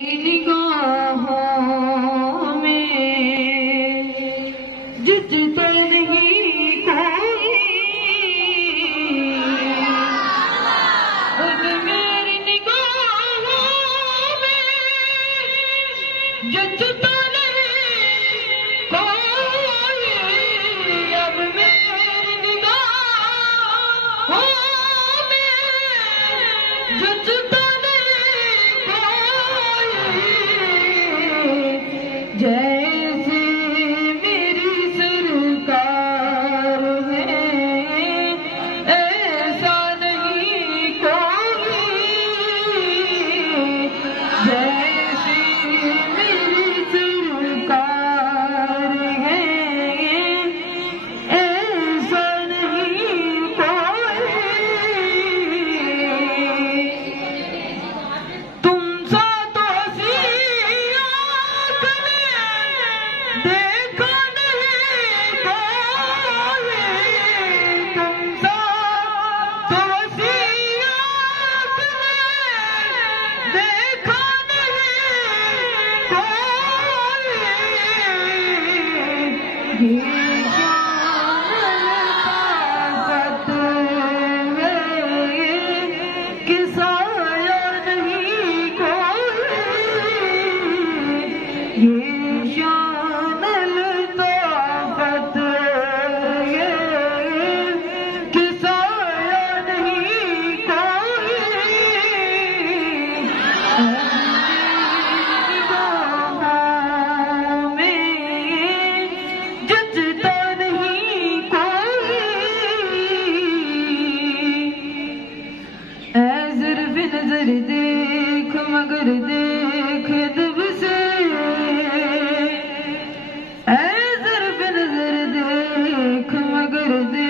निगाहों में जुझता नहीं कोई, अब मेरी निगाहों में जुझता नहीं कोई, अब मेरी निगाहों में जुझता जैसे मेरी सरकार है ऐसा नहीं कोई, जैसे मेरी सरकार है ऐसा नहीं कोई। तुम सा तो देखा नहीं कोई, तुम सा तो वसीयत में देखा नहीं कोई। ये ताकत है कि साया नहीं कोई, ये नजर देख मगर देख दब से, ऐ ज़र्फ़ नजर देख मगर देख